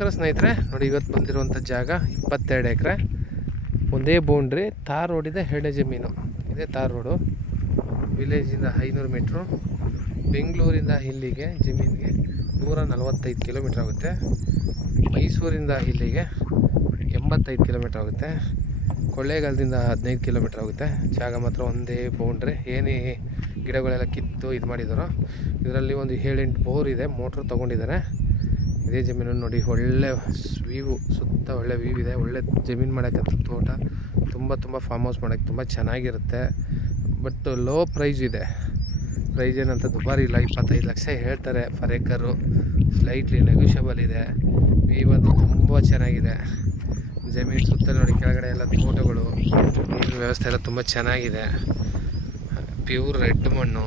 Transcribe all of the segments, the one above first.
ನಮಸ್ಕಾರ ಸ್ನೇಹಿತರೆ, ನೋಡಿ ಇವತ್ತು ಬಂದಿರುವಂಥ ಜಾಗ 22 ಎಕರೆ, ಒಂದೇ ಬೌಂಡ್ರಿ, ತಾರ್ ರೋಡ್ ಇದೆ. 2 ಜಮೀನು ಇದೆ. ತಾರ್ ರೋಡು ವಿಲೇಜಿಂದ 500 ಮೀಟ್ರು, ಬೆಂಗಳೂರಿಂದ ಇಲ್ಲಿಗೆ ಜಮೀನಿಗೆ 145 ಕಿಲೋಮೀಟ್ರ್ ಆಗುತ್ತೆ. ಮೈಸೂರಿಂದ ಇಲ್ಲಿಗೆ 85 ಕಿಲೋಮೀಟ್ರ್ ಆಗುತ್ತೆ. ಕೊಳ್ಳೇಗಾಲದಿಂದ 15 ಕಿಲೋಮೀಟ್ರ್ ಆಗುತ್ತೆ. ಜಾಗ ಮಾತ್ರ ಒಂದೇ ಬೌಂಡ್ರಿ. ಏನೇ ಗಿಡಗಳೆಲ್ಲ ಕಿತ್ತು ಇದು ಮಾಡಿದಾರೋ. ಇದರಲ್ಲಿ ಒಂದು 7-8 ಬೋರ್ ಇದೆ, ಮೋಟ್ರ್ ತೊಗೊಂಡಿದ್ದಾರೆ. ಇದೇ ಜಮೀನು ನೋಡಿ, ಒಳ್ಳೆ ವ್ಯೂ, ಸುತ್ತ ಒಳ್ಳೆ ವ್ಯೂ ಇದೆ. ಒಳ್ಳೆ ಜಮೀನು ಮಾಡೋಕ್ಕಂತ ತೋಟ ತುಂಬ ಫಾರ್ಮ್ ಹೌಸ್ ಮಾಡೋಕ್ಕೆ ತುಂಬ ಚೆನ್ನಾಗಿರುತ್ತೆ. ಬಟ್ ಲೋ ಪ್ರೈಸ್ ಇದೆ. ಪ್ರೈಸ್ ಏನಂತ ದುಬಾರಿ ಇಲ್ಲ, 25 ಲಕ್ಷ ಹೇಳ್ತಾರೆ ಫರ್ ಏಕರು. ಸ್ಲೈಟ್ಲಿ ನೆಗೋಷಿಯಬಲ್ ಇದೆ. ವ್ಯೂ ಅಂತೂ ತುಂಬ ಚೆನ್ನಾಗಿದೆ. ಜಮೀನು ಸುತ್ತ ನೋಡಿ, ಕೆಳಗಡೆ ಎಲ್ಲ ತೋಟಗಳು, ನೀರಿನ ವ್ಯವಸ್ಥೆ ಎಲ್ಲ ತುಂಬ ಚೆನ್ನಾಗಿದೆ. ಪ್ಯೂರ್ ರೆಡ್ ಮಣ್ಣು.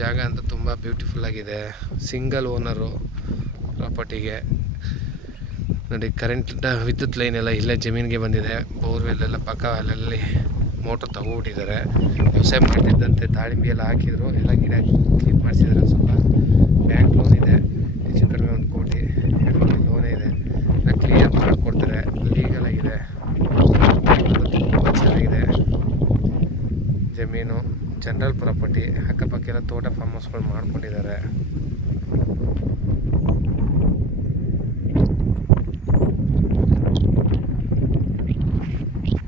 ಜಾಗ ಅಂತೂ ತುಂಬ ಬ್ಯೂಟಿಫುಲ್ಲಾಗಿದೆ. Single owner ಪ್ರಾಪರ್ಟಿಗೆ. ನೋಡಿ, ಕರೆಂಟ್ ವಿದ್ಯುತ್ ಲೈನ್ ಎಲ್ಲ ಇಲ್ಲೇ ಜಮೀನಿಗೆ ಬಂದಿದೆ. ಬೋರ್ವೆಲ್ ಎಲ್ಲ ಪಕ್ಕ ಅಲ್ಲಲ್ಲಿ ಮೋಟ್ರ್ ತಗೋಬಿಟ್ಟಿದ್ದಾರೆ. ವ್ಯವಸಾಯ ಮಾಡ್ತಿದ್ದಂತೆ ದಾಳಿಂಬೆ ಎಲ್ಲ ಹಾಕಿದ್ರು, ಎಲ್ಲ ಗಿಡ ಕ್ಲೀನ್ ಮಾಡಿಸಿದ್ದಾರೆ. ಸ್ವಲ್ಪ ಬ್ಯಾಂಕ್ ಲೋನ್ ಇದೆ, ಹೆಚ್ಚು ಕಡಿಮೆ 1 ಕೋಟಿ 2 ಕೋಟಿ ಲೋನೇ ಇದೆ. ಎಲ್ಲ ಕ್ಲಿಯರ್ ಮಾಡಿಕೊಡ್ತಾರೆ, ಲೀಗಲ್ ಆಗಿದೆ. ತುಂಬ ಚೆನ್ನಾಗಿದೆ ಜಮೀನು. ಜನರಲ್ ಪ್ರಾಪರ್ಟಿ, ಅಕ್ಕಪಕ್ಕ ಎಲ್ಲ ತೋಟ ಫಾರ್ಮ್ ಹೌಸ್ಗಳು ಮಾಡ್ಕೊಂಡಿದ್ದಾರೆ.